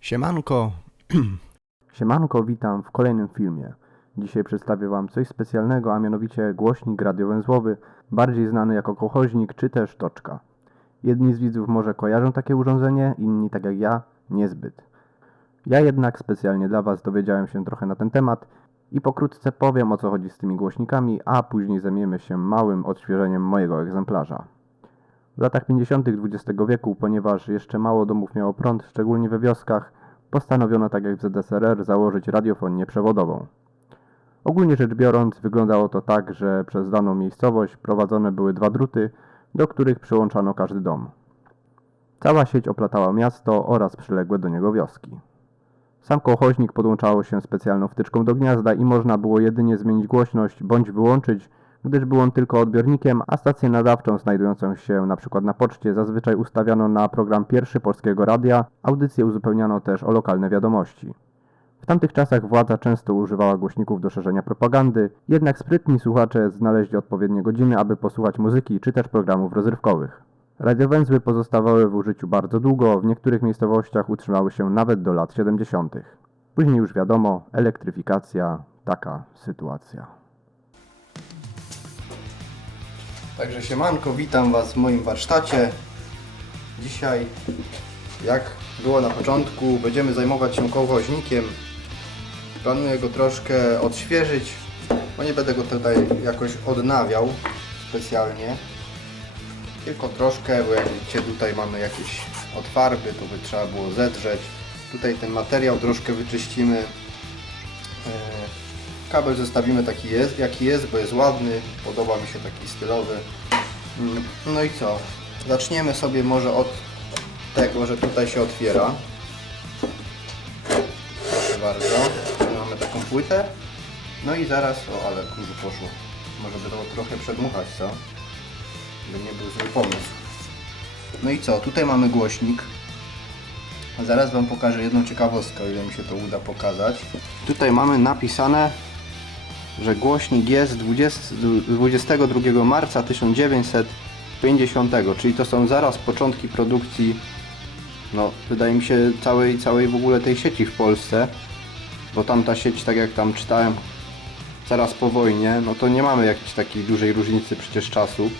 Siemanko. Siemanko, witam w kolejnym filmie. Dzisiaj przedstawię Wam coś specjalnego, a mianowicie głośnik radiowęzłowy, bardziej znany jako kochoźnik czy też toczka. Jedni z widzów może kojarzą takie urządzenie, inni tak jak ja, niezbyt. Ja jednak specjalnie dla Was dowiedziałem się trochę na ten temat i pokrótce powiem o co chodzi z tymi głośnikami, a później zajmiemy się małym odświeżeniem mojego egzemplarza. W latach 50. XX wieku, ponieważ jeszcze mało domów miało prąd, szczególnie we wioskach, postanowiono tak jak w ZSRR założyć radiofonię przewodową. Ogólnie rzecz biorąc, wyglądało to tak, że przez daną miejscowość prowadzone były dwa druty, do których przyłączano każdy dom. Cała sieć oplatała miasto oraz przyległe do niego wioski. Sam kołchoźnik podłączało się specjalną wtyczką do gniazda i można było jedynie zmienić głośność bądź wyłączyć, gdyż był on tylko odbiornikiem, a stację nadawczą znajdującą się np. na poczcie zazwyczaj ustawiano na program pierwszy Polskiego Radia, audycje uzupełniano też o lokalne wiadomości. W tamtych czasach władza często używała głośników do szerzenia propagandy, jednak sprytni słuchacze znaleźli odpowiednie godziny, aby posłuchać muzyki czy też programów rozrywkowych. Radiowęzły pozostawały w użyciu bardzo długo, w niektórych miejscowościach utrzymały się nawet do lat 70. Później już wiadomo, elektryfikacja, taka sytuacja. Także siemanko, witam Was w moim warsztacie. Dzisiaj, jak było na początku, będziemy zajmować się kołwoźnikiem. Planuję go troszkę odświeżyć, bo nie będę go tutaj jakoś odnawiał specjalnie. Tylko troszkę, bo jak widzicie tutaj mamy jakieś od farby, to by trzeba było zedrzeć. Tutaj ten materiał troszkę wyczyścimy. Kabel zostawimy taki jest, jaki jest, bo jest ładny, podoba mi się taki stylowy. Mm, No i co? Zaczniemy sobie może od tego, że tutaj się otwiera. Proszę bardzo. Mamy taką płytę. No i zaraz, o ale kurzu poszło. Może by to trochę przedmuchać, co? By nie był zły pomysł. No i co? Tutaj mamy głośnik. Zaraz Wam pokażę jedną ciekawostkę, o ile mi się to uda pokazać. Tutaj mamy napisane że głośnik jest 20, 22 marca 1950, czyli to są zaraz początki produkcji, no wydaje mi się całej, całej w ogóle tej sieci w Polsce, bo tamta sieć, tak jak tam czytałem, zaraz po wojnie, no to nie mamy jakiejś takiej dużej różnicy przecież czasu.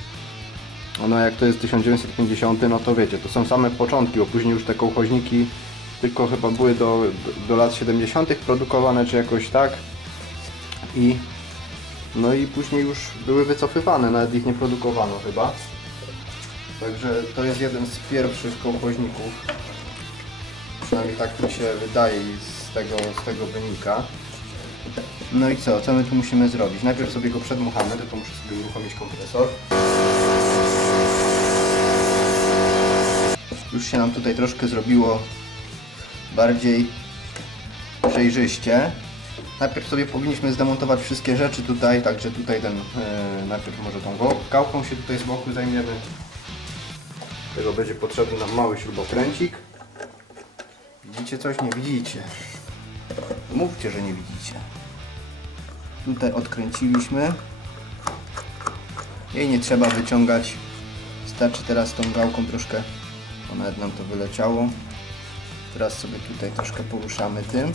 No jak to jest 1950, no to wiecie, to są same początki, bo później już te kołchoźniki tylko chyba były do, do, lat 70. produkowane, czy jakoś tak i no i później już były wycofywane, nawet ich nie produkowano chyba. Także to jest jeden z pierwszych kołchoźników. Przynajmniej tak mi się wydaje z tego, z tego wynika. No i co, co my tu musimy zrobić? Najpierw sobie go przedmuchamy, tylko muszę sobie uruchomić kompresor. Już się nam tutaj troszkę zrobiło bardziej przejrzyście. Najpierw sobie powinniśmy zdemontować wszystkie rzeczy tutaj, także tutaj ten, e, najpierw może tą gałką się tutaj z boku zajmiemy. Tego będzie potrzebny nam mały śrubokręcik. Widzicie coś? Nie widzicie. Mówcie, że nie widzicie. Tutaj odkręciliśmy. Jej nie trzeba wyciągać. Starczy teraz tą gałką troszkę, o nawet nam to wyleciało. Teraz sobie tutaj troszkę poruszamy tym.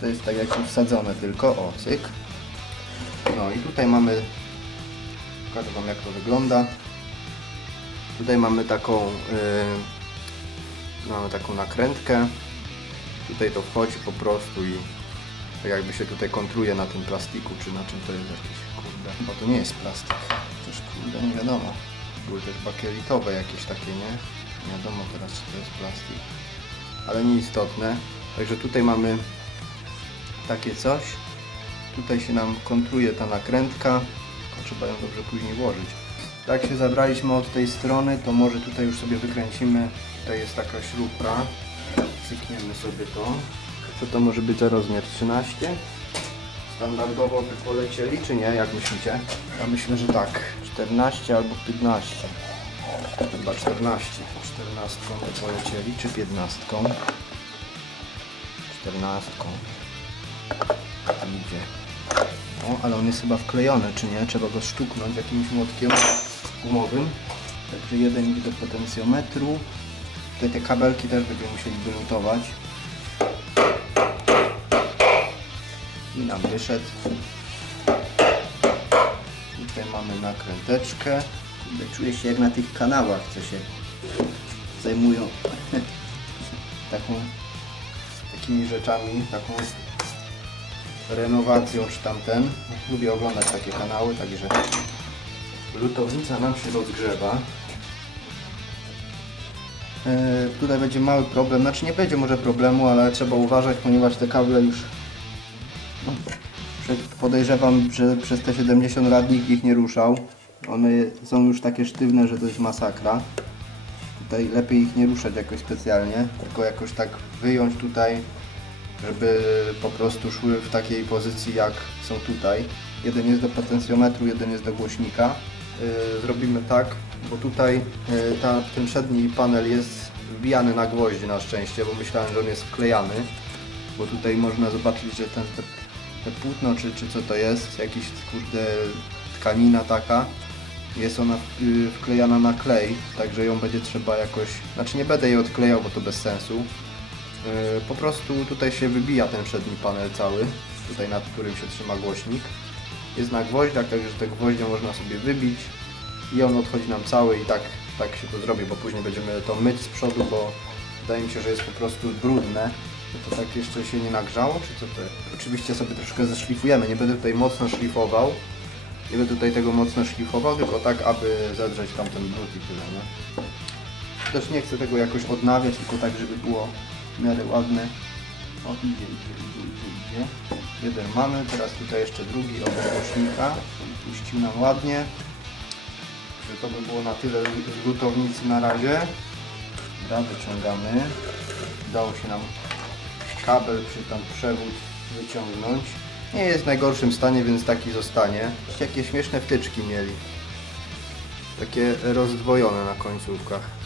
To jest tak jak wsadzone tylko, o cyk. No i tutaj mamy, pokażę Wam jak to wygląda. Tutaj mamy taką, yy, mamy taką nakrętkę. Tutaj to wchodzi po prostu i tak jakby się tutaj kontruje na tym plastiku, czy na czym to jest jakieś, kurde, chyba to nie jest plastik. Też kurde, nie wiadomo. Były też bakielitowe jakieś takie, nie? Nie wiadomo teraz czy to jest plastik. Ale nieistotne. Także tutaj mamy takie coś. Tutaj się nam kontruje ta nakrętka, trzeba ją dobrze później włożyć. Tak się zabraliśmy od tej strony, to może tutaj już sobie wykręcimy. Tutaj jest taka śrubka. Cykniemy sobie to. Co to może być za rozmiar? 13? Standardowo by polecieli, czy nie? Jak myślicie? Ja myślę, że tak. 14 albo 15. Chyba 14. 14 by polecieli, czy 15? 14 idzie. O, ale on jest chyba wklejony, czy nie? Trzeba go sztuknąć jakimś młotkiem gumowym. Także jeden idzie do potencjometru. Tutaj te kabelki też będziemy musieli wylutować. I nam wyszedł. Tutaj mamy nakręteczkę. Czuję się jak na tych kanałach, co się zajmują taką, takimi rzeczami, taką renowacją czy tamten. Lubię oglądać takie kanały, także lutownica nam się rozgrzewa. E, tutaj będzie mały problem, znaczy nie będzie może problemu, ale trzeba uważać, ponieważ te kable już no, podejrzewam, że przez te 70 lat nikt ich nie ruszał. One są już takie sztywne, że to jest masakra. Tutaj lepiej ich nie ruszać jakoś specjalnie, tylko jakoś tak wyjąć tutaj, żeby po prostu szły w takiej pozycji jak są tutaj. Jeden jest do potencjometru, jeden jest do głośnika. Yy, zrobimy tak, bo tutaj yy, ta, ten przedni panel jest wbijany na gwoździe na szczęście, bo myślałem, że on jest wklejany. Bo tutaj można zobaczyć, że ten, te, te płótno, czy, czy co to jest, jakiś kurde tkanina taka, jest ona y, wklejana na klej, także ją będzie trzeba jakoś, znaczy nie będę jej odklejał, bo to bez sensu. Y, Po prostu tutaj się wybija ten przedni panel cały, tutaj nad którym się trzyma głośnik. Jest na gwoździach, także te gwoździe można sobie wybić i on odchodzi nam cały i tak, tak się to zrobi, bo później będziemy to myć z przodu, bo wydaje mi się, że jest po prostu brudne. To tak jeszcze się nie nagrzało, czy co to jest? Oczywiście sobie troszkę zeszlifujemy, nie będę tutaj mocno szlifował. Nie będę tutaj tego mocno szlifował, tylko tak, aby zedrzeć tamten brud i tyle, nie? Też nie chcę tego jakoś odnawiać, tylko tak, żeby było w miarę ładne. O, idzie, idzie, idzie, idzie, idzie. Jeden mamy, teraz tutaj jeszcze drugi obok głośnika. Puścił nam ładnie. Że to by było na tyle z lutownicy na razie. Dobra, wyciągamy. Udało się nam kabel czy tam przewód wyciągnąć. Nie jest w najgorszym stanie, więc taki zostanie. Jakie śmieszne wtyczki mieli. Takie rozdwojone na końcówkach.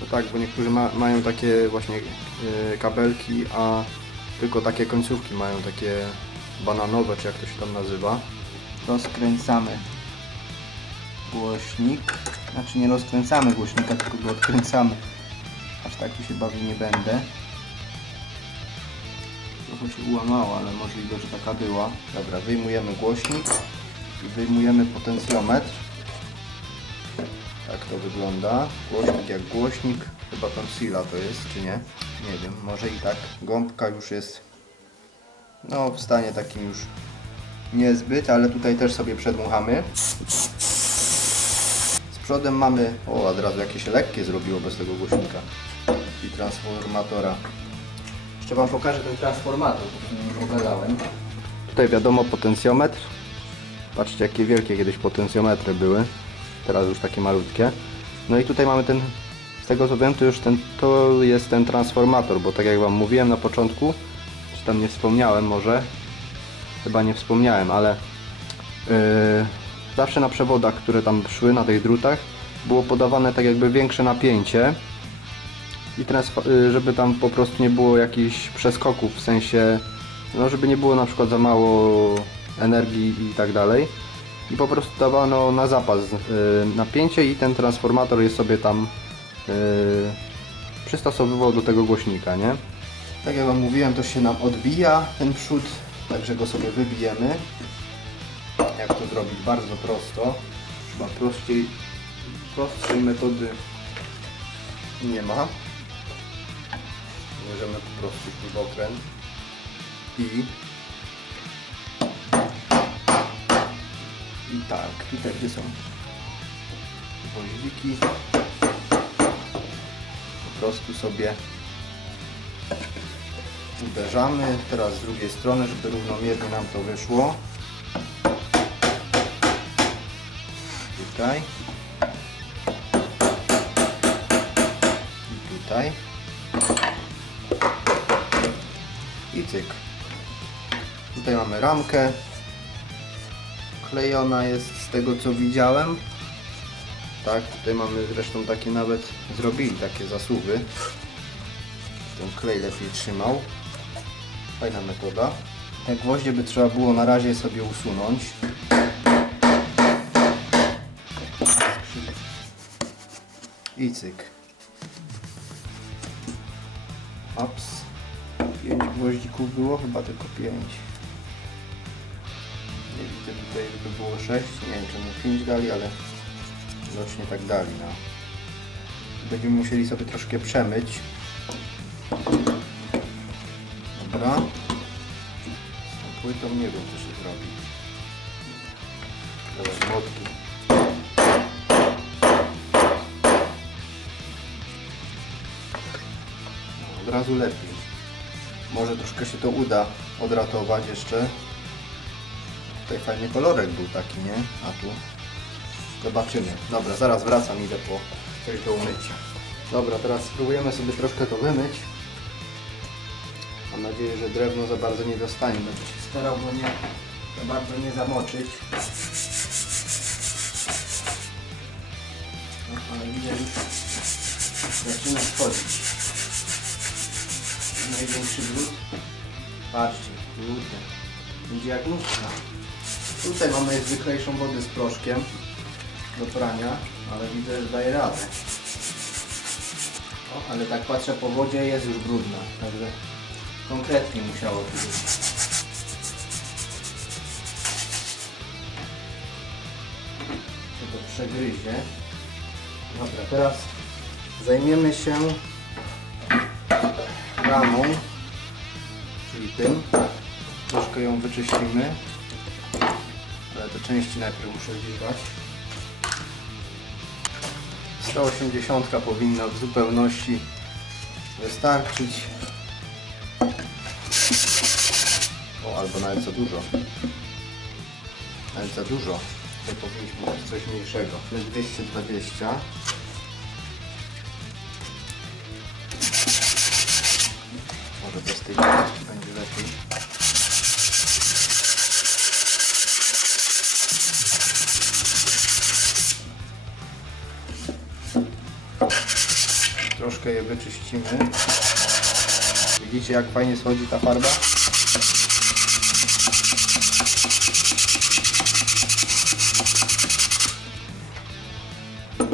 No tak, bo niektórzy ma, mają takie właśnie e, kabelki, a tylko takie końcówki mają takie bananowe, czy jak to się tam nazywa. Rozkręcamy głośnik. Znaczy nie rozkręcamy głośnika, tylko go odkręcamy. Aż tak się bawi nie będę. Trochę się ułamało, ale możliwe, że taka była. Dobra, wyjmujemy głośnik i wyjmujemy potencjometr. Tak to wygląda. Głośnik jak głośnik. Chyba tonsila to jest, czy nie? Nie wiem, może i tak. Gąbka już jest no w stanie takim już niezbyt, ale tutaj też sobie przedmuchamy. Z przodem mamy, o od razu jakieś lekkie zrobiło bez tego głośnika i transformatora. Jeszcze Wam pokażę ten transformator, bo już oglądałem. Tutaj wiadomo potencjometr. Patrzcie jakie wielkie kiedyś potencjometry były. Teraz już takie malutkie. No i tutaj mamy ten, z tego co wiem to już ten, to jest ten transformator, bo tak jak Wam mówiłem na początku, czy tam nie wspomniałem może, chyba nie wspomniałem, ale yy, zawsze na przewodach, które tam szły na tych drutach, było podawane tak jakby większe napięcie i transfa- y, żeby tam po prostu nie było jakichś przeskoków, w sensie, no żeby nie było na przykład za mało energii i tak dalej. I po prostu dawano na zapas y, napięcie i ten transformator jest sobie tam y, przystosowywał do tego głośnika, nie? Tak jak Wam mówiłem, to się nam odbija ten przód, także go sobie wybijemy. Jak to zrobić? Bardzo prosto. Chyba prostszej metody nie ma. Bierzemy po prostu śrubokręt i i tak, tutaj gdzie są. Gwoździki po prostu sobie uderzamy. Teraz z drugiej strony, żeby równomiernie nam to wyszło. Tutaj. I tutaj. I cyk. Tutaj mamy ramkę klejona jest z tego co widziałem. Tak, tutaj mamy zresztą takie nawet, zrobili takie zasuwy. Ten klej lepiej trzymał. Fajna metoda. Te gwoździe by trzeba było na razie sobie usunąć. I cyk. Ups. 5 gwoździków było, chyba tylko 5 tutaj, żeby było sześć. Nie wiem, czemu pięć dali, ale widocznie tak dali, no. Będziemy musieli sobie troszkę przemyć. Dobra. Z tą płytą nie wiem, co się zrobi. Dobra, młotki. No, od razu lepiej. Może troszkę się to uda odratować jeszcze. Tutaj fajny kolorek był taki, nie? A tu? Zobaczymy. Dobra, zaraz wracam, idę po coś do umycia. Dobra, teraz spróbujemy sobie troszkę to wymyć. Mam nadzieję, że drewno za bardzo nie dostanie. Będę się starał go nie za bardzo nie zamoczyć. No, ale widzę, zaczyna wchodzić. Największy brud. Patrzcie, kurde. Będzie jak nóżka. Tutaj mamy najzwyklejszą wodę z proszkiem do prania, ale widzę, że daje radę. O, ale tak patrzę po wodzie, jest już brudna, także konkretnie musiało być. To przegryzie. Dobra, teraz zajmiemy się ramą, czyli tym. Troszkę ją wyczyścimy, te części najpierw muszę zjebać. 180 powinna w zupełności wystarczyć. O, albo nawet za dużo. Nawet za dużo. To powinniśmy mieć coś mniejszego. To jest 220. Może bez tej kostki Troszkę je wyczyścimy. Widzicie jak fajnie schodzi ta farba?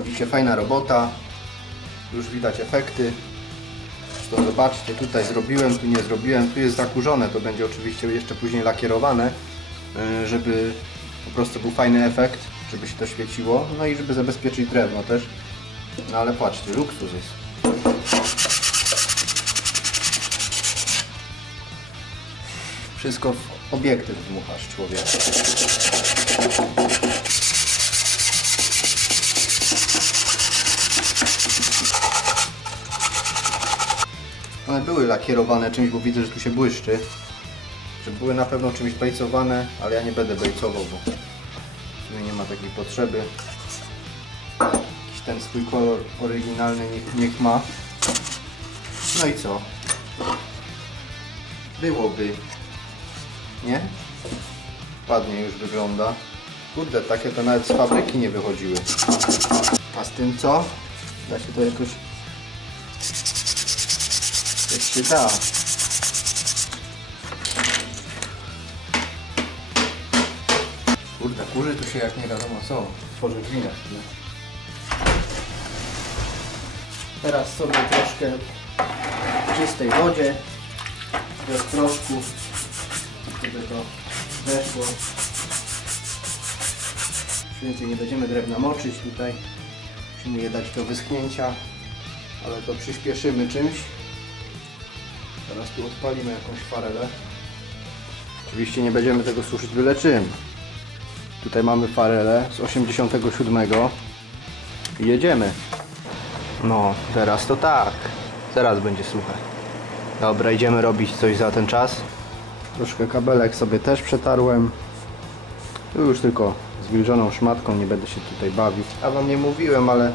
Widzicie, fajna robota. Już widać efekty. Zresztą zobaczcie, tutaj zrobiłem, tu nie zrobiłem, tu jest zakurzone, to będzie oczywiście jeszcze później lakierowane, yy, żeby po prostu był fajny efekt, żeby się to świeciło, no i żeby zabezpieczyć drewno też. No ale patrzcie, luksus jest. Wszystko w obiektyw dmuchasz człowiek. One były lakierowane czymś, bo widzę, że tu się błyszczy. Że były na pewno czymś bejcowane, ale ja nie będę bejcował, bo w sumie nie ma takiej potrzeby. Jakiś ten swój kolor oryginalny niech, niech ma. No i co? Byłoby. Nie? Ładnie już wygląda. Kurde, takie to nawet z fabryki nie wychodziły. A z tym co? Da się to jakoś... Jak się da. Kurde, kurzy tu się jak nie wiadomo co. Tworzy chwilę. Teraz sobie troszkę w czystej wodzie, bez proszków, żeby to weszło. Więcej nie będziemy drewna moczyć tutaj. Musimy je dać do wyschnięcia, ale to przyspieszymy czymś. Teraz tu odpalimy jakąś farelę. Oczywiście nie będziemy tego suszyć byle czym. Tutaj mamy farelę z 87 i jedziemy. No, teraz to tak. Teraz będzie suche. Dobra, idziemy robić coś za ten czas. Troszkę kabelek sobie też przetarłem. Tu już tylko zwilżoną szmatką, nie będę się tutaj bawić. Ja wam nie mówiłem, ale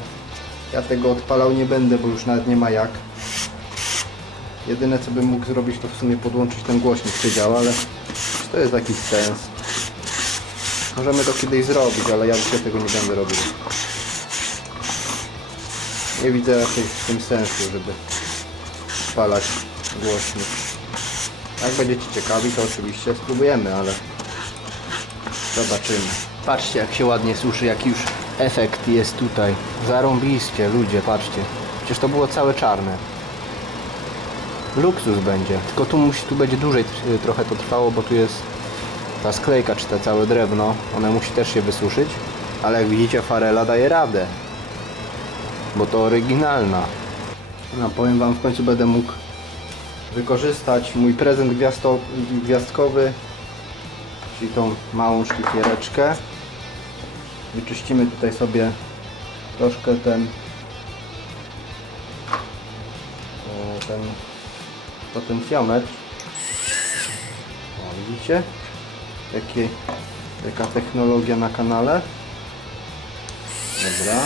ja tego odpalał nie będę, bo już nawet nie ma jak. Jedyne co bym mógł zrobić to w sumie podłączyć ten głośnik czy działa, ale to jest jakiś sens? Możemy to kiedyś zrobić, ale ja dzisiaj tego nie będę robił. Nie widzę raczej w tym sensu, żeby spalać głośnik. Jak będziecie ciekawi, to oczywiście spróbujemy, ale zobaczymy. Patrzcie, jak się ładnie suszy, jaki już efekt jest tutaj. Zarąbiście, ludzie, patrzcie. Przecież to było całe czarne. Luksus będzie. Tylko tu musi, tu będzie dłużej y, trochę to trwało, bo tu jest ta sklejka, czy te całe drewno. Ona musi też się wysuszyć. Ale jak widzicie, farela daje radę. Bo to oryginalna. No, powiem wam, w końcu będę mógł wykorzystać mój prezent gwiazdo, gwiazdkowy, czyli tą małą szlifiereczkę. Wyczyścimy tutaj sobie troszkę ten e, ten potencjometr. O, widzicie? Jakie, jaka technologia na kanale. Dobra.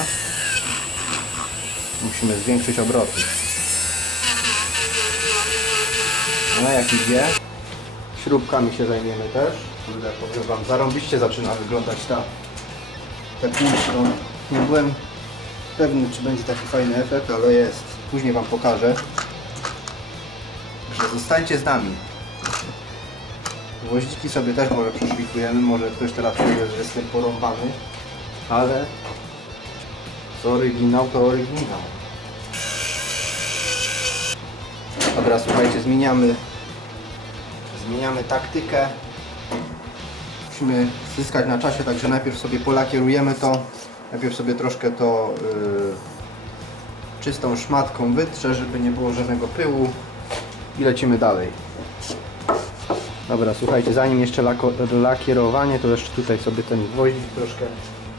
Musimy zwiększyć obroty. No jak idzie? Śrubkami się zajmiemy też. Kurde, powiem wam, zarąbiście zaczyna wyglądać ta pięć, no, nie byłem pewny, czy będzie taki fajny efekt, ale jest. Później Wam pokażę. Także zostańcie z nami. Gwoździki sobie też może przeszlifujemy, może ktoś teraz powie, że jestem porąbany, ale co oryginał, to oryginał. Dobra, słuchajcie, zmieniamy zmieniamy taktykę musimy zyskać na czasie, także najpierw sobie polakierujemy to, najpierw sobie troszkę to yy, czystą szmatką wytrzę, żeby nie było żadnego pyłu i lecimy dalej. Dobra, słuchajcie, zanim jeszcze lakierowanie, to jeszcze tutaj sobie ten gwoździk troszkę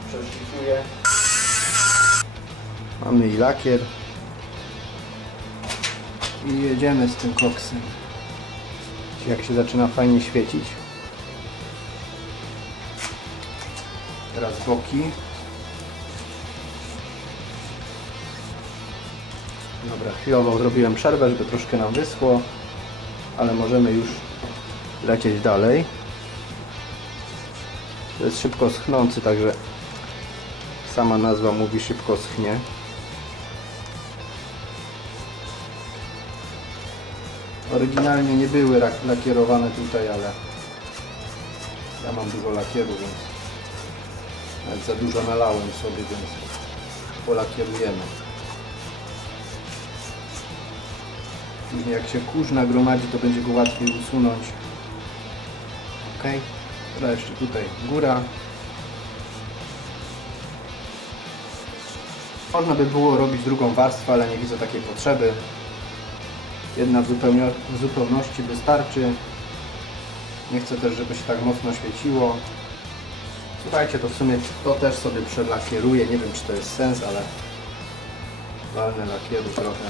przeszlifuję. Mamy i lakier. I jedziemy z tym koksem. Jak się zaczyna fajnie świecić. Teraz boki. Dobra, chwilowo zrobiłem przerwę, żeby troszkę nam wyschło, ale możemy już lecieć dalej. To jest szybko schnący, także sama nazwa mówi szybko schnie. Oryginalnie nie były lakierowane tutaj, ale ja mam dużo lakieru, więc nawet za dużo nalałem sobie, więc polakierujemy. Później jak się kurz nagromadzi, to będzie go łatwiej usunąć. Ok. Teraz jeszcze tutaj góra. Można by było robić drugą warstwę, ale nie widzę takiej potrzeby. Jedna w, zupełności wystarczy. Nie chcę też, żeby się tak mocno świeciło. Słuchajcie, to w sumie to też sobie przelakieruję. Nie wiem, czy to jest sens, ale walnę lakieru trochę.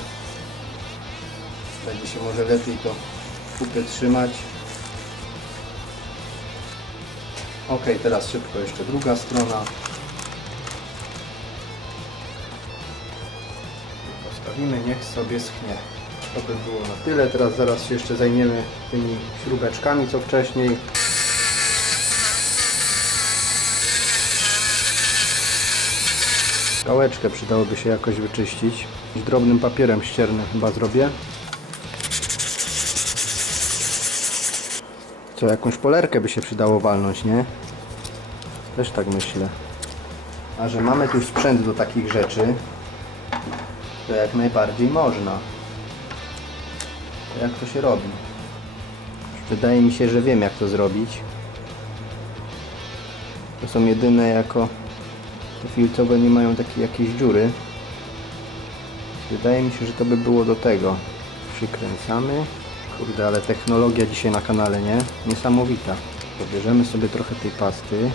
Będzie się może lepiej to kupy trzymać. Ok, teraz szybko jeszcze druga strona. Postawimy, niech sobie schnie. To by było na tyle. Teraz zaraz się jeszcze zajmiemy tymi śrubeczkami, co wcześniej. Gałeczkę przydałoby się jakoś wyczyścić. Drobnym papierem ściernym chyba zrobię. Co, jakąś polerkę by się przydało walnąć, nie? Też tak myślę. A że mamy tu sprzęt do takich rzeczy, to jak najbardziej można. Jak to się robi? Wydaje mi się, że wiem jak to zrobić. To są jedyne jako te filcowe nie mają takiej jakiejś dziury. Wydaje mi się, że to by było do tego. Przykręcamy. Kurde, ale technologia dzisiaj na kanale, nie? Niesamowita. Pobierzemy sobie trochę tej pasty.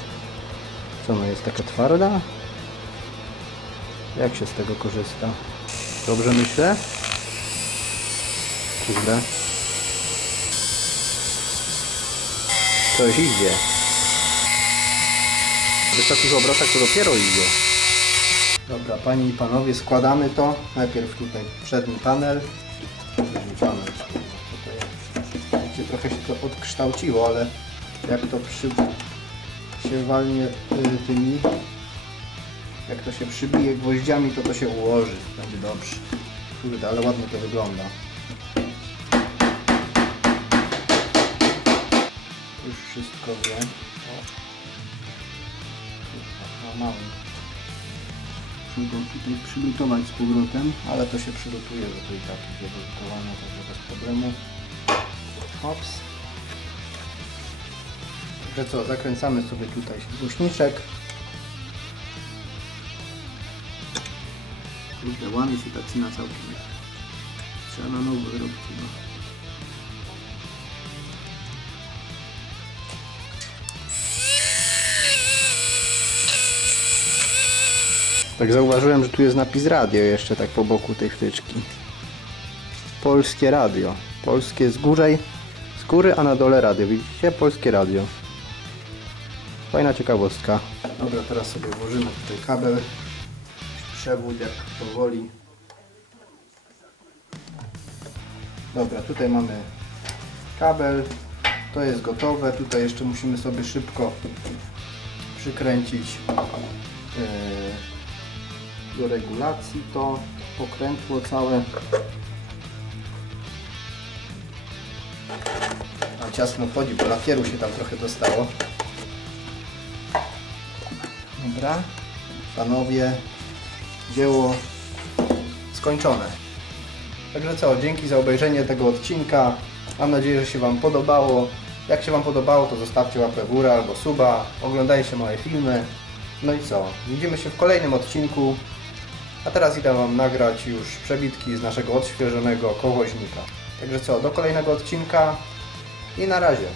Co ona jest taka twarda? Jak się z tego korzysta? Dobrze myślę? Źle? Coś idzie. W wysokich obrotach to dopiero idzie. Dobra, panie i panowie, składamy to. Najpierw tutaj przedni panel. Przedni panel. Tutaj trochę się to odkształciło, ale jak to przy, się walnie y, tymi, jak to się przybije gwoździami, to to się ułoży. Będzie dobrze. Kurde, ale ładnie to wygląda. Wszystko wiem. O. Aha, mam. Muszę go tutaj przylutować z powrotem. Ale to się przylutuje, że to i tak do lutowania, także bez problemu. Hops. Także co, zakręcamy sobie tutaj głośniczek. Kurde, łamie się ta cena całkiem. Trzeba na nowo zrobić chyba. Tak zauważyłem, że tu jest napis radio jeszcze tak po boku tej wtyczki. Polskie radio. Polskie z górej, z góry, a na dole radio. Widzicie? Polskie radio. Fajna ciekawostka. Dobra, teraz sobie włożymy tutaj kabel. Przewód jak powoli. Dobra, tutaj mamy kabel. To jest gotowe. Tutaj jeszcze musimy sobie szybko przykręcić yy, do regulacji to pokrętło całe. A ciasno wchodzi, bo lakieru się tam trochę dostało. Dobra, panowie, dzieło skończone. Także co, dzięki za obejrzenie tego odcinka. Mam nadzieję, że się Wam podobało. Jak się Wam podobało, to zostawcie łapę w górę albo suba. Oglądajcie moje filmy. No i co? Widzimy się w kolejnym odcinku. A teraz idę Wam nagrać już przebitki z naszego odświeżonego kowoźnika. Także co, do kolejnego odcinka i na razie.